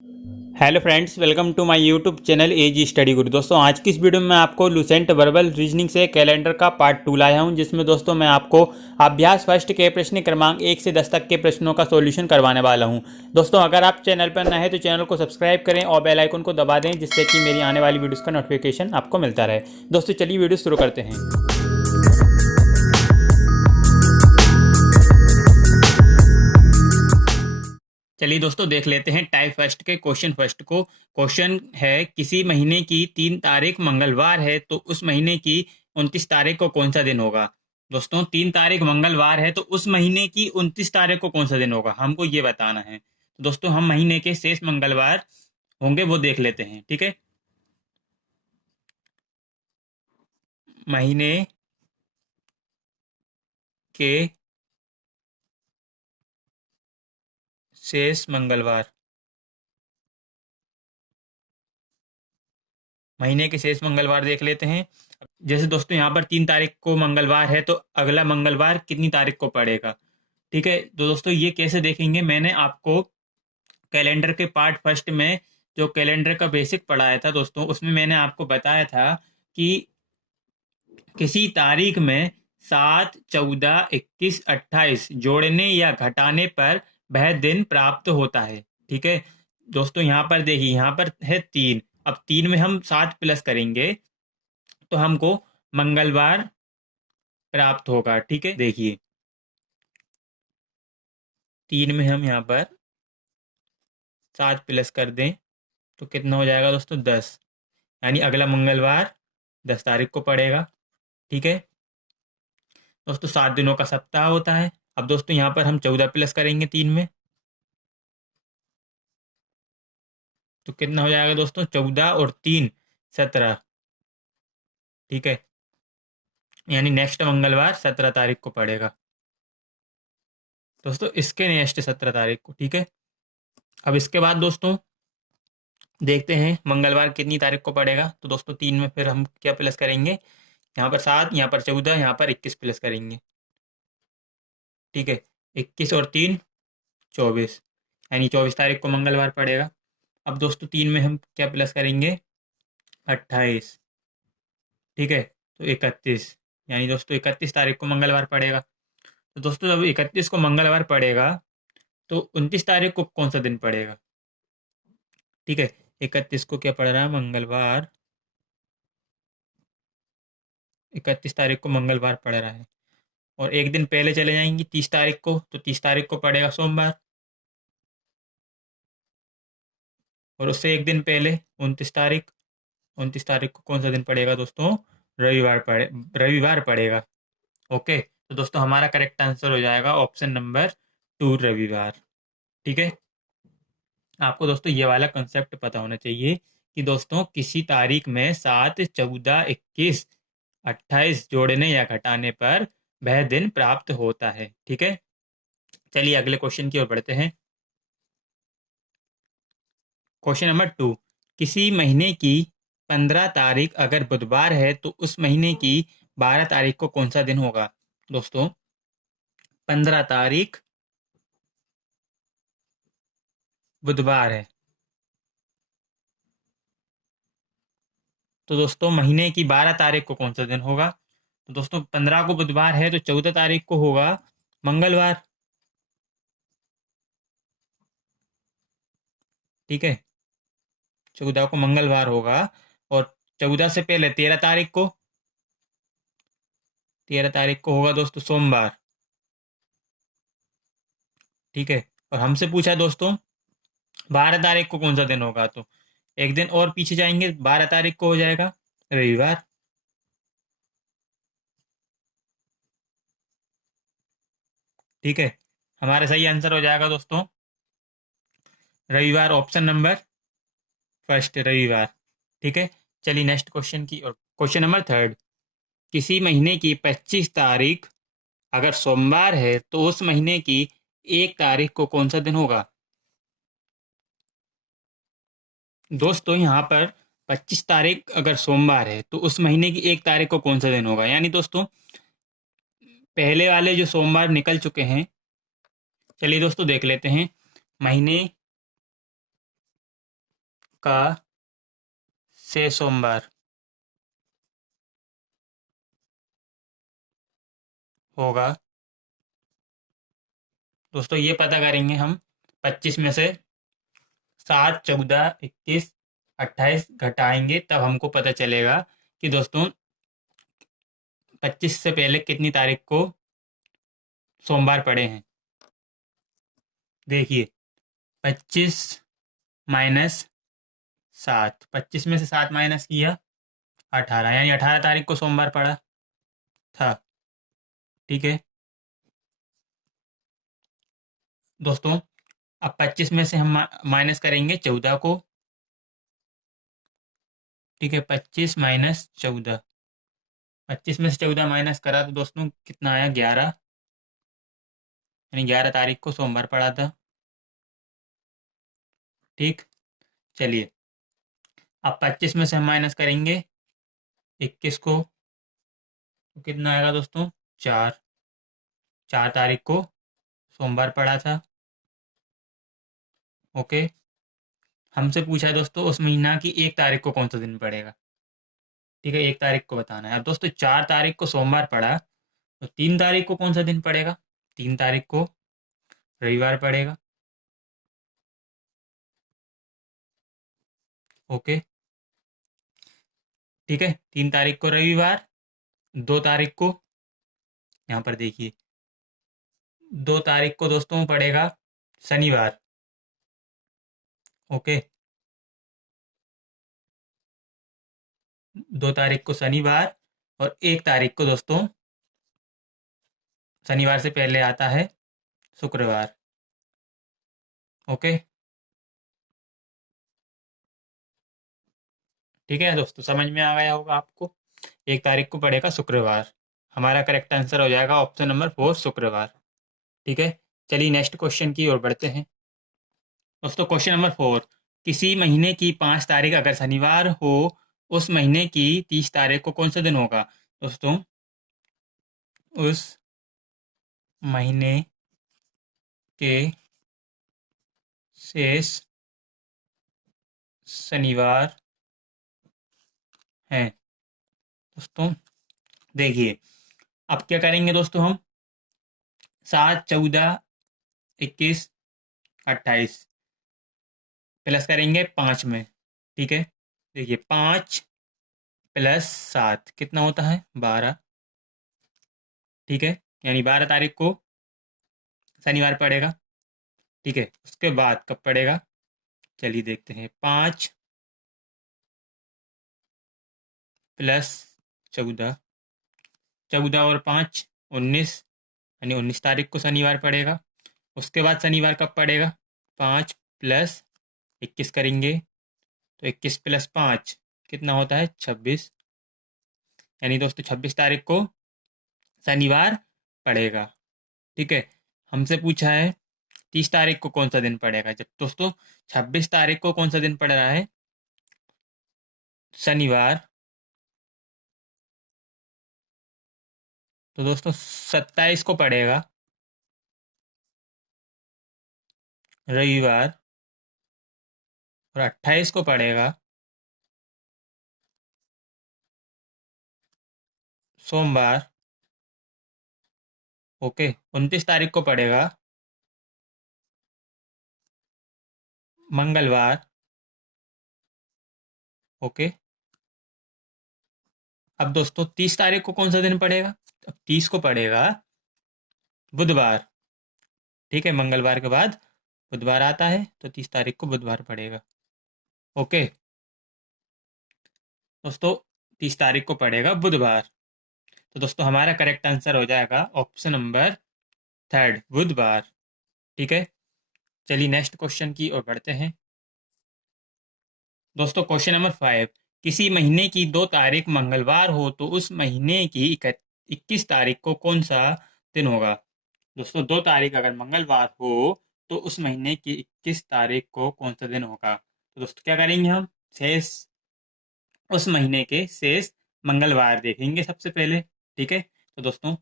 Hello friends, welcome to my YouTube channel AG study Guru. दोस्तों, आज की इस वीडियो में मैं आपको लुसेंट वर्बल रीजनिंग से कैलेंडर का पार्ट 2 लाया हूं, जिसमें दोस्तों मैं आपको अभ्यास फर्स्ट के प्रश्न क्रमांक 1 से 10 तक के प्रश्नों का सॉल्यूशन करवाने वाला हूं। दोस्तों, अगर आप चैनल पर नए हैं तो चैनल को सब्सक्राइब करें और बेल आइकन को दबा दें, जिससे कि मेरी आने वाली वीडियोज़ का नोटिफिकेशन आपको मिलता रहे। दोस्तों, चलिए वीडियो शुरू करते हैं। चलिए दोस्तों, देख लेते हैं टाइप फर्स्ट के क्वेश्चन फर्स्ट को। क्वेश्चन है, किसी महीने की 3 तारीख मंगलवार है तो उस महीने की 29 तारीख को कौन सा दिन होगा। दोस्तों, 3 तारीख मंगलवार है तो उस महीने की 29 तारीख को कौन सा दिन होगा, हमको ये बताना है। तो दोस्तों, हम महीने के शेष मंगलवार होंगे वो देख लेते हैं। ठीक है, महीने के शेष मंगलवार, महीने के शेष मंगलवार देख लेते हैं। जैसे दोस्तों, यहाँ पर 3 तारीख को मंगलवार है तो अगला मंगलवार कितनी तारीख को पड़ेगा। ठीक है, तो दोस्तों ये कैसे देखेंगे, मैंने आपको कैलेंडर के पार्ट फर्स्ट में जो कैलेंडर का बेसिक पढ़ाया था दोस्तों, उसमें मैंने आपको बताया था कि किसी तारीख में 7, 14, 21, 28 जोड़ने या घटाने पर वह दिन प्राप्त होता है। ठीक है दोस्तों, यहाँ पर देखिए, यहाँ पर है 3। अब 3 में हम 7 प्लस करेंगे तो हमको मंगलवार प्राप्त होगा। ठीक है, देखिए 3 में हम यहाँ पर 7 प्लस कर दें तो कितना हो जाएगा दोस्तों, 10। यानी अगला मंगलवार 10 तारीख को पड़ेगा। ठीक है दोस्तों, 7 दिनों का सप्ताह होता है। अब दोस्तों, यहाँ पर हम 14 प्लस करेंगे 3 में तो कितना हो जाएगा दोस्तों, 14 और 3 17। ठीक है, यानी नेक्स्ट मंगलवार 17 तारीख को पड़ेगा दोस्तों, इसके नेक्स्ट 17 तारीख को। ठीक है, अब इसके बाद दोस्तों देखते हैं मंगलवार कितनी तारीख को पड़ेगा। तो दोस्तों, 3 में फिर हम क्या प्लस करेंगे, यहाँ पर 7, यहाँ पर 14, यहाँ पर 21 प्लस करेंगे। ठीक है, 21 और 3 24, यानी 24 तारीख को मंगलवार पड़ेगा। अब दोस्तों, 3 में हम क्या प्लस करेंगे, 28। ठीक है, तो 31, यानी दोस्तों 31 तारीख को मंगलवार पड़ेगा। तो दोस्तों, जब 31 को मंगलवार पड़ेगा तो 29 तारीख को कौन सा दिन पड़ेगा। ठीक है, 31 को क्या पड़ रहा है, मंगलवार। 31 तारीख को मंगलवार पड़ रहा है और एक दिन पहले चले जाएंगे 30 तारीख को, तो 30 तारीख को पड़ेगा सोमवार। और उससे एक दिन पहले 29 तारीख, 29 तारीख को कौन सा दिन पड़ेगा दोस्तों, रविवार पड़ेगा। ओके, तो दोस्तों हमारा करेक्ट आंसर हो जाएगा ऑप्शन नंबर 2, रविवार। ठीक है, आपको दोस्तों ये वाला कंसेप्ट पता होना चाहिए कि दोस्तों किसी तारीख में 7, 14, 21, 28 जोड़ने या घटाने पर वह दिन प्राप्त होता है। ठीक है, चलिए अगले क्वेश्चन की ओर बढ़ते हैं। क्वेश्चन नंबर 2, किसी महीने की 15 तारीख अगर बुधवार है तो उस महीने की 12 तारीख को कौन सा दिन होगा। दोस्तों, 15 तारीख बुधवार है तो दोस्तों महीने की 12 तारीख को कौन सा दिन होगा। तो दोस्तों, 15 को बुधवार है तो 14 तारीख को होगा मंगलवार। ठीक है, 14 को मंगलवार होगा और 14 से पहले 13 तारीख को, 13 तारीख को होगा दोस्तों सोमवार। ठीक है, और हमसे पूछा दोस्तों 12 तारीख को कौन सा दिन होगा, तो एक दिन और पीछे जाएंगे, 12 तारीख को हो जाएगा रविवार। ठीक है, हमारा सही आंसर हो जाएगा दोस्तों रविवार, ऑप्शन नंबर फर्स्ट, रविवार। ठीक है, चलिए नेक्स्ट क्वेश्चन की और क्वेश्चन नंबर 3, किसी महीने की 25 तारीख अगर सोमवार है तो उस महीने की 1 तारीख को कौन सा दिन होगा। दोस्तों, यहाँ पर 25 तारीख अगर सोमवार है तो उस महीने की 1 तारीख को कौन सा दिन होगा। यानी दोस्तों, पहले वाले जो सोमवार निकल चुके हैं, चलिए दोस्तों देख लेते हैं। महीने का से सोमवार होगा। दोस्तों ये पता करेंगे हम 25 में से 7, 14, 21, 28 घटाएंगे, तब हमको पता चलेगा कि दोस्तों 25 से पहले कितनी तारीख को सोमवार पड़े हैं। देखिए 25 माइनस 7, 25 में से 7 माइनस किया 18, यानी 18 तारीख को सोमवार पड़ा था। ठीक है दोस्तों, अब 25 में से हम माइनस करेंगे 14 को। ठीक है, 25 माइनस 14, 25 में से 14 माइनस करा तो दोस्तों कितना आया, 11, यानी 11 तारीख को सोमवार पड़ा था। ठीक, चलिए अब 25 में से हम माइनस करेंगे 21 को, तो कितना आएगा दोस्तों, 4, 4 तारीख को सोमवार पड़ा था। ओके, हमसे पूछा है दोस्तों उस महीना की 1 तारीख को कौन सा दिन पड़ेगा। ठीक है, 1 तारीख को बताना है। अब दोस्तों 4 तारीख को सोमवार पड़ा, तो 3 तारीख को कौन सा दिन पड़ेगा, 3 तारीख को रविवार पड़ेगा। ओके, ठीक है, 3 तारीख को रविवार, 2 तारीख को, यहाँ पर देखिए 2 तारीख को दोस्तों पड़ेगा शनिवार। ओके, 2 तारीख को शनिवार, और 1 तारीख को दोस्तों शनिवार से पहले आता है शुक्रवार। ओके, ठीक है दोस्तों, समझ में आ गया होगा आपको। 1 तारीख को पड़ेगा शुक्रवार। हमारा करेक्ट आंसर हो जाएगा ऑप्शन नंबर 4, शुक्रवार। ठीक है, चलिए नेक्स्ट क्वेश्चन की ओर बढ़ते हैं। दोस्तों क्वेश्चन नंबर 4, किसी महीने की 5 तारीख अगर शनिवार हो, उस महीने की 30 तारीख को कौन सा दिन होगा। दोस्तों उस महीने के शेष शनिवार हैं। दोस्तों देखिए, अब क्या करेंगे दोस्तों, हम 7, 14, 21, 28 प्लस करेंगे 5 में। ठीक है, देखिए 5 प्लस 7 कितना होता है, 12। ठीक है, यानी 12 तारीख को शनिवार पड़ेगा। ठीक है, उसके बाद कब पड़ेगा, चलिए देखते हैं। 5 प्लस 14, 14 और 5 19, यानी 19 तारीख को शनिवार पड़ेगा। उसके बाद शनिवार कब पड़ेगा, 5 प्लस 21 करेंगे, तो 21 प्लस 5 कितना होता है, 26, यानी दोस्तों 26 तारीख को शनिवार पड़ेगा। ठीक है, हमसे पूछा है 30 तारीख को कौन सा दिन पड़ेगा। जब दोस्तों 26 तारीख को कौन सा दिन पड़ रहा है, शनिवार, तो दोस्तों 27 को पड़ेगा रविवार, और 28 को पड़ेगा सोमवार। ओके, 29 तारीख को पड़ेगा मंगलवार। ओके, अब दोस्तों 30 तारीख को कौन सा दिन पड़ेगा, अब 30 को पड़ेगा बुधवार। ठीक है, मंगलवार के बाद बुधवार आता है, तो 30 तारीख को बुधवार पड़ेगा। ओके दोस्तों, 30 तारीख को पड़ेगा बुधवार। तो दोस्तों हमारा करेक्ट आंसर हो जाएगा ऑप्शन नंबर 3, बुधवार। ठीक है, चलिए नेक्स्ट क्वेश्चन की ओर बढ़ते हैं। दोस्तों क्वेश्चन नंबर 5, किसी महीने की 2 तारीख मंगलवार हो तो उस महीने की 21 तारीख को कौन सा दिन होगा। दोस्तों 2 तारीख अगर मंगलवार हो तो उस महीने की 21 तारीख को कौन सा दिन होगा। तो दोस्तों क्या करेंगे, हम शेष उस महीने के शेष मंगलवार देखेंगे सबसे पहले। ठीक है, तो दोस्तों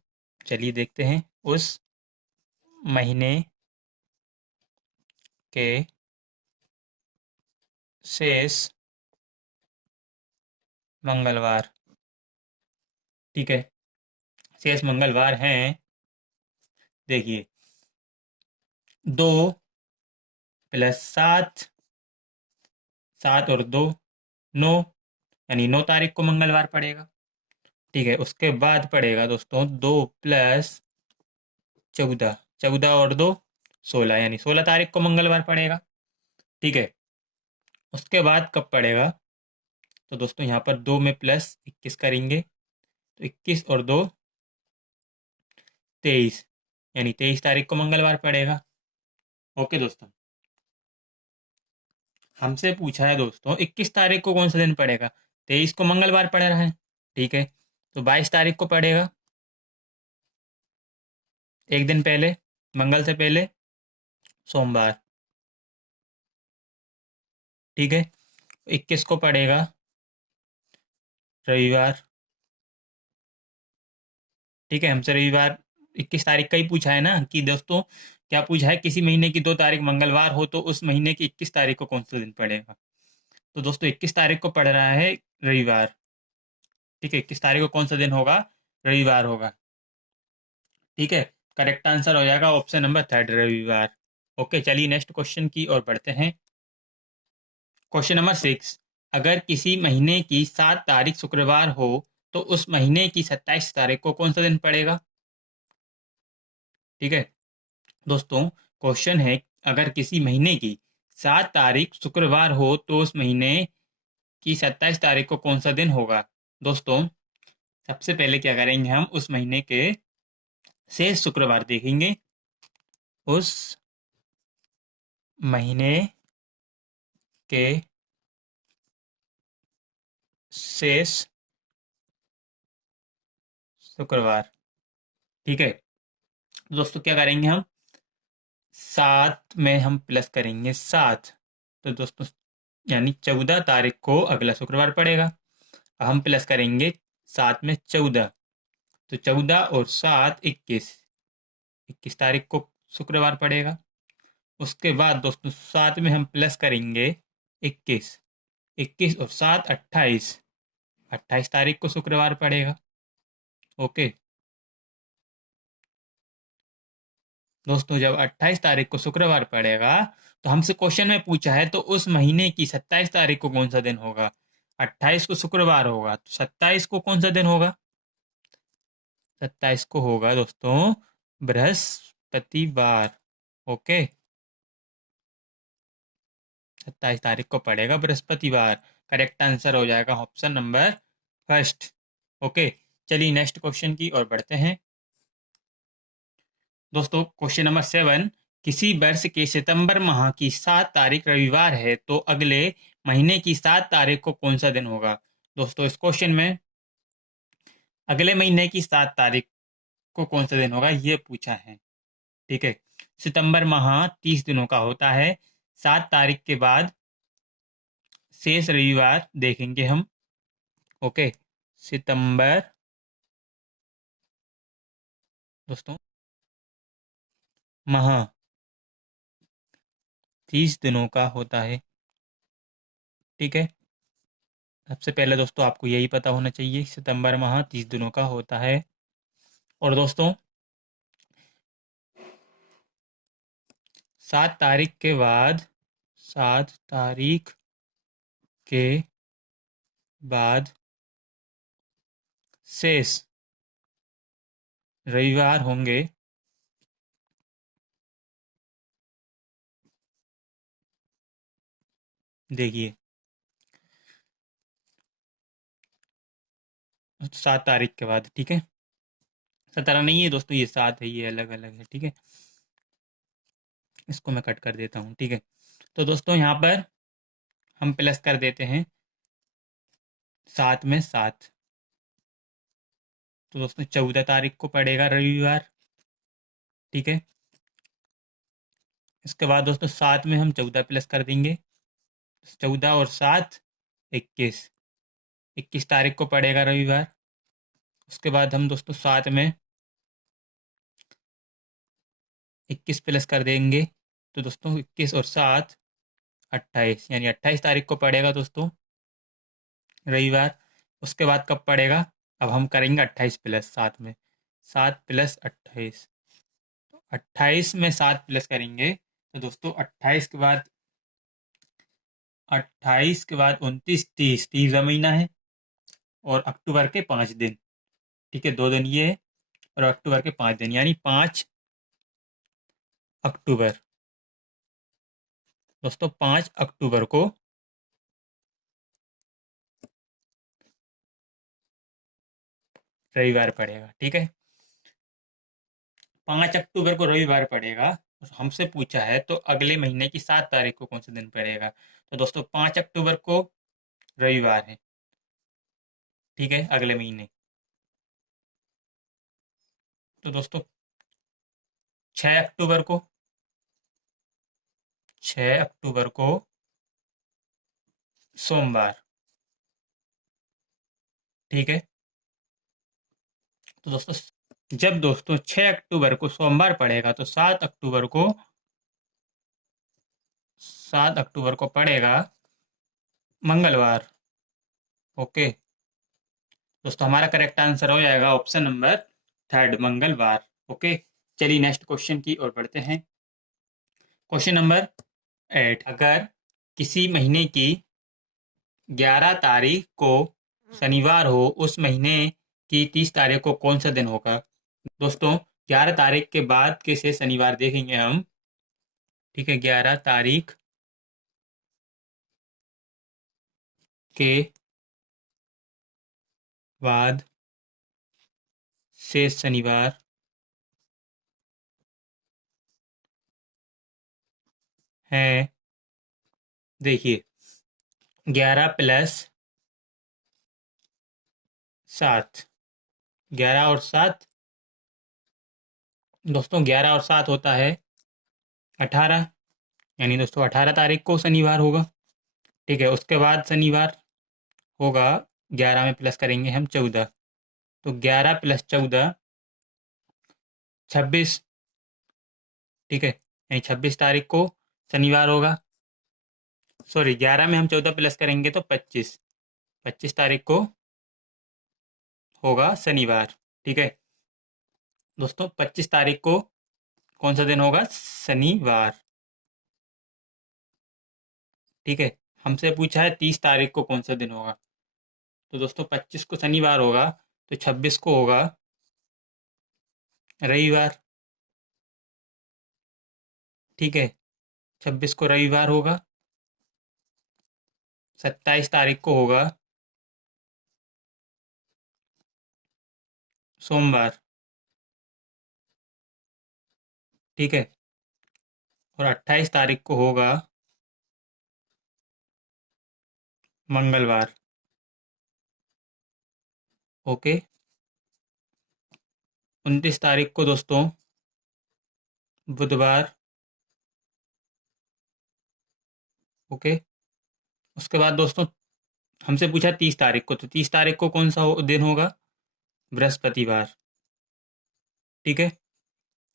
चलिए देखते हैं उस महीने के शेष मंगलवार। ठीक है, शेष मंगलवार हैं, देखिए 2 + 7, 7 और 2 9, यानी 9 तारीख को मंगलवार पड़ेगा। ठीक है, उसके बाद पड़ेगा दोस्तों 2 + 14, 14 और 2 16, यानी 16 तारीख को मंगलवार पड़ेगा। ठीक है, उसके बाद कब पड़ेगा, तो दोस्तों यहाँ पर 2 में +21 करेंगे तो 21 और 2 23, यानी 23 तारीख को मंगलवार पड़ेगा। ओके दोस्तों, हमसे पूछा है दोस्तों 21 तारीख को कौन सा दिन पड़ेगा, 23 को मंगलवार पड़ रहा है। ठीक है, तो 22 तारीख को पड़ेगा, एक दिन पहले, मंगल से पहले, सोमवार। ठीक है, 21 को पड़ेगा रविवार। ठीक है, हमसे रविवार 21 तारीख का ही पूछा है ना, कि दोस्तों क्या पूछा है, किसी महीने की 2 तारीख मंगलवार हो तो उस महीने की 21 तारीख को कौन सा दिन पड़ेगा। तो दोस्तों 21 तारीख को पड़ रहा है रविवार। ठीक है, 21 तारीख को कौन सा दिन होगा, रविवार होगा। ठीक है, करेक्ट आंसर हो जाएगा ऑप्शन नंबर 3, रविवार। ओके, चलिए नेक्स्ट क्वेश्चन की ओर बढ़ते हैं। क्वेश्चन नंबर 6, अगर किसी महीने की 7 तारीख शुक्रवार हो तो उस महीने की 27 तारीख को कौन सा दिन पड़ेगा। ठीक है दोस्तों, क्वेश्चन है, अगर किसी महीने की 7 तारीख शुक्रवार हो तो उस महीने की 27 तारीख को कौन सा दिन होगा। दोस्तों सबसे पहले क्या करेंगे, हम उस महीने के शेष शुक्रवार देखेंगे। उस महीने के शेष शुक्रवार। ठीक है दोस्तों, क्या करेंगे हम, 7 में हम प्लस करेंगे 7, तो दोस्तों यानी 14 तारीख को अगला शुक्रवार पड़ेगा। हम प्लस करेंगे 7 में 14, तो 14 और 7 21, 21 तारीख को शुक्रवार पड़ेगा। उसके बाद दोस्तों 7 में हम प्लस करेंगे 21, 21 और 7 28, 28 तारीख को शुक्रवार पड़ेगा। ओके दोस्तों, जब 28 तारीख को शुक्रवार पड़ेगा तो हमसे क्वेश्चन में पूछा है तो उस महीने की 27 तारीख को कौन सा दिन होगा। 28 को शुक्रवार होगा तो 27 को कौन सा दिन होगा, 27 को होगा दोस्तों बृहस्पतिवार। ओके, 27 तारीख को पड़ेगा बृहस्पतिवार। करेक्ट आंसर हो जाएगा ऑप्शन नंबर फर्स्ट। ओके, चलिए नेक्स्ट क्वेश्चन की ओर बढ़ते हैं। दोस्तों क्वेश्चन नंबर 7, किसी वर्ष के सितंबर माह की 7 तारीख रविवार है तो अगले महीने की 7 तारीख को कौन सा दिन होगा। दोस्तों इस क्वेश्चन में अगले महीने की 7 तारीख को कौन सा दिन होगा ये पूछा है। ठीक है, सितंबर माह 30 दिनों का होता है, 7 तारीख के बाद शेष रविवार देखेंगे हम। ओके, सितंबर दोस्तों माह 30 दिनों का होता है। ठीक है, सबसे पहले दोस्तों आपको यही पता होना चाहिए, सितंबर माह 30 दिनों का होता है। और दोस्तों 7 तारीख के बाद, 7 तारीख के बाद शेष रविवार होंगे देखिए 7 तारीख के बाद। ठीक है, 17 नहीं है दोस्तों, ये 7 है, ये अलग अलग है। ठीक है, इसको मैं कट कर देता हूँ। ठीक है, तो दोस्तों यहाँ पर हम प्लस कर देते हैं 7 में 7, तो दोस्तों 14 तारीख को पड़ेगा रविवार। ठीक है, इसके बाद दोस्तों 7 में हम 14 प्लस कर देंगे, 14 और 7 21, 21 तारीख को पड़ेगा रविवार। उसके बाद हम दोस्तों 7 में 21 प्लस कर देंगे, तो दोस्तों 21 और 7 28 यानी 28 तारीख को पड़ेगा दोस्तों, रविवार। उसके बाद कब पड़ेगा? अब हम करेंगे 28 प्लस 7 में, 7 प्लस 28, 28 में 7 प्लस करेंगे तो दोस्तों 28 के बाद 29, 30, 30 का महीना है, और अक्टूबर के 5 दिन, ठीक है, 2 दिन ये है, और अक्टूबर के 5 दिन यानी 5 अक्टूबर। दोस्तों 5 अक्टूबर को रविवार पड़ेगा, ठीक है। 5 अक्टूबर को रविवार पड़ेगा, तो हमसे पूछा है तो अगले महीने की 7 तारीख को कौन सा दिन पड़ेगा? तो दोस्तों 5 अक्टूबर को रविवार है, ठीक है, अगले महीने। तो दोस्तों 6 अक्टूबर को, 6 अक्टूबर को सोमवार, ठीक है। तो दोस्तों जब दोस्तों 6 अक्टूबर को सोमवार पड़ेगा तो 7 अक्टूबर को पड़ेगा मंगलवार। ओके दोस्तों, हमारा करेक्ट आंसर हो जाएगा ऑप्शन नंबर 3, मंगलवार। ओके, चलिए नेक्स्ट क्वेश्चन की ओर बढ़ते हैं। क्वेश्चन नंबर 8, अगर किसी महीने की 11 तारीख को शनिवार हो, उस महीने की 30 तारीख को कौन सा दिन होगा? दोस्तों 11 तारीख के बाद के से शनिवार देखेंगे हम, ठीक है, 11 तारीख के बाद से शनिवार है, देखिए 11 प्लस 7, 11 और 7, दोस्तों 11 और 7 होता है 18, यानी दोस्तों 18 तारीख को शनिवार होगा, ठीक है। उसके बाद शनिवार होगा, 11 में प्लस करेंगे हम 14, तो 11 प्लस 14 26, ठीक है, यानी 26 तारीख को शनिवार होगा। सॉरी, 11 में हम 14 प्लस करेंगे तो 25, 25 तारीख को होगा शनिवार, ठीक है। दोस्तों 25 तारीख को कौन सा दिन होगा? शनिवार, ठीक है। हमसे पूछा है 30 तारीख को कौन सा दिन होगा, तो दोस्तों 25 को शनिवार होगा, तो 26 को होगा रविवार, ठीक है, 26 को रविवार होगा। 27 तारीख को होगा सोमवार, ठीक है, और 28 तारीख को होगा मंगलवार। ओके, 29 तारीख को दोस्तों बुधवार। ओके, उसके बाद दोस्तों हमसे पूछा 30 तारीख को, तो 30 तारीख को कौन सा दिन होगा? बृहस्पतिवार, ठीक है,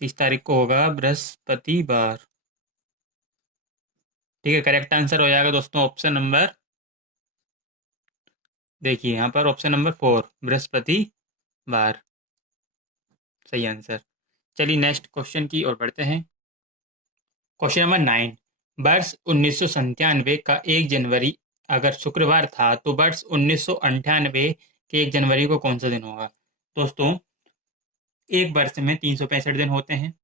30 तारीख को होगा बृहस्पतिवार, ठीक है। करेक्ट आंसर हो जाएगा दोस्तों ऑप्शन नंबर, देखिए यहाँ पर ऑप्शन नंबर 4, बृहस्पतिवार, सही आंसर। चलिए नेक्स्ट क्वेश्चन की ओर बढ़ते हैं। क्वेश्चन नंबर 9, वर्ष 1997 का 1 जनवरी अगर शुक्रवार था तो वर्ष 1998 के 1 जनवरी को कौन सा दिन होगा? दोस्तों एक वर्ष में 365 दिन होते हैं।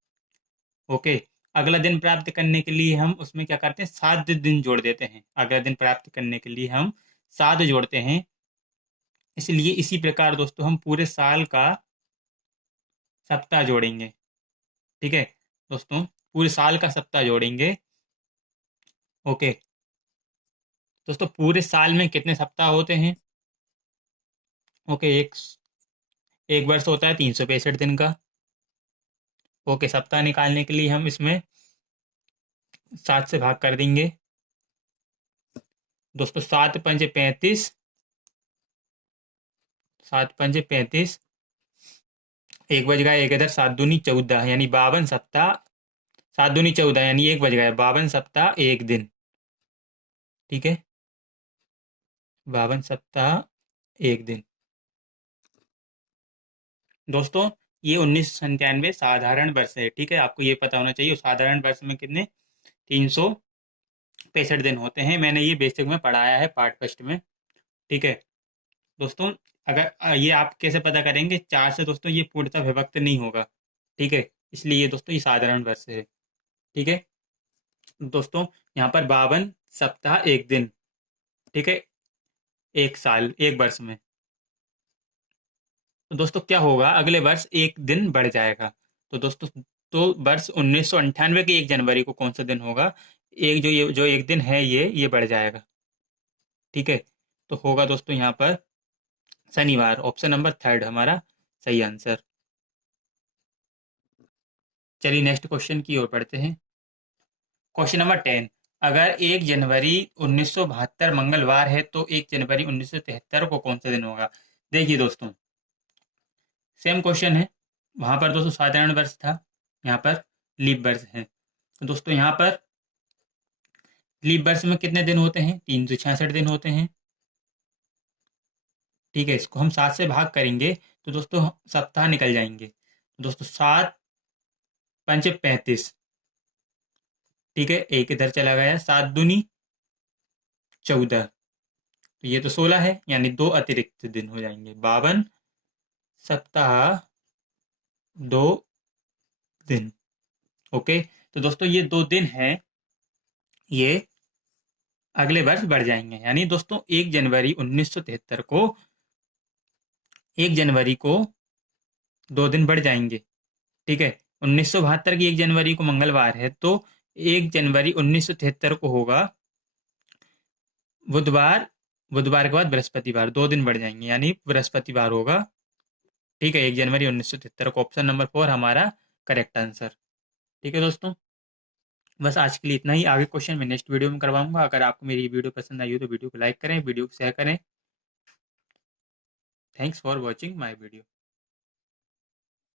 ओके, अगला दिन प्राप्त करने के लिए हम उसमें क्या करते हैं? 7 दिन जोड़ देते हैं। अगला दिन प्राप्त करने के लिए हम 7 जोड़ते हैं, इसलिए इसी प्रकार दोस्तों हम पूरे साल का सप्ताह जोड़ेंगे, ठीक है। दोस्तों पूरे साल का सप्ताह जोड़ेंगे। ओके दोस्तों, पूरे साल में कितने सप्ताह होते हैं? ओके, एक एक वर्ष होता है 365 दिन का। ओके, सप्ताह निकालने के लिए हम इसमें 7 से भाग कर देंगे। दोस्तों 7 पंजे 35, 7 पंजे 35, एक बज गया, एक इधर, 7 दूनी 14 यानी 52 सप्ताह, 7 दूनी 14 यानी एक बज गया, 52 सप्ताह 1 दिन, ठीक है, 52 सप्ताह 1 दिन। दोस्तों ये 1997 साधारण वर्ष है, ठीक है, आपको ये पता होना चाहिए। साधारण वर्ष में कितने 365 दिन होते हैं। मैंने ये बेसिक में पढ़ाया है पार्ट फर्स्ट में, ठीक है दोस्तों। अगर ये आप कैसे पता करेंगे, 4 से दोस्तों ये पूर्णतः विभक्त नहीं होगा, ठीक है, इसलिए ये दोस्तों ये साधारण वर्ष है, ठीक है दोस्तों। यहाँ पर 52 सप्ताह 1 दिन, ठीक है, 1 साल 1 वर्ष में। तो दोस्तों क्या होगा, अगले वर्ष 1 दिन बढ़ जाएगा। तो दोस्तों तो वर्ष 1998 के 1 जनवरी को कौन सा दिन होगा, एक जो 1 दिन है ये बढ़ जाएगा, ठीक है। तो होगा दोस्तों यहाँ पर शनिवार। ऑप्शन नंबर 3 हमारा सही आंसर। चलिए नेक्स्ट क्वेश्चन की ओर बढ़ते हैं। क्वेश्चन नंबर 10, अगर 1 जनवरी 1972 मंगलवार है तो 1 जनवरी 1973 को कौन सा दिन होगा। देखिए दोस्तों सेम क्वेश्चन है, वहां पर दोस्तों साधारण वर्ष था, यहाँ पर लीप वर्ष है। तो दोस्तों यहाँ पर लीप वर्ष में कितने दिन होते हैं, 366 दिन होते हैं, ठीक है। इसको हम 7 से भाग करेंगे तो दोस्तों सप्ताह निकल जाएंगे। तो दोस्तों 7 पंचे 35, ठीक है, एक इधर चला गया, 7 दूनी 14, तो ये तो 16 है, यानी 2 अतिरिक्त दिन हो जाएंगे। 52 सप्ताह 2 दिन, ओके। तो दोस्तों ये 2 दिन हैं, ये अगले वर्ष बढ़ जाएंगे, यानी दोस्तों 1 जनवरी 1973 को 2 दिन बढ़ जाएंगे, ठीक है। 1972 की 1 जनवरी को मंगलवार है, तो 1 जनवरी 1973 को होगा बुधवार, बुधवार के बाद बृहस्पतिवार, 2 दिन बढ़ जाएंगे, यानी बृहस्पतिवार होगा, ठीक है। 1 जनवरी 1973 को ऑप्शन नंबर 4 हमारा करेक्ट आंसर, ठीक है दोस्तों। बस आज के लिए इतना ही, आगे क्वेश्चन मैं नेक्स्ट वीडियो में करवाऊंगा। अगर आपको मेरी वीडियो पसंद आई हो तो वीडियो को लाइक करें, वीडियो को शेयर करें। Thanks for watching my video.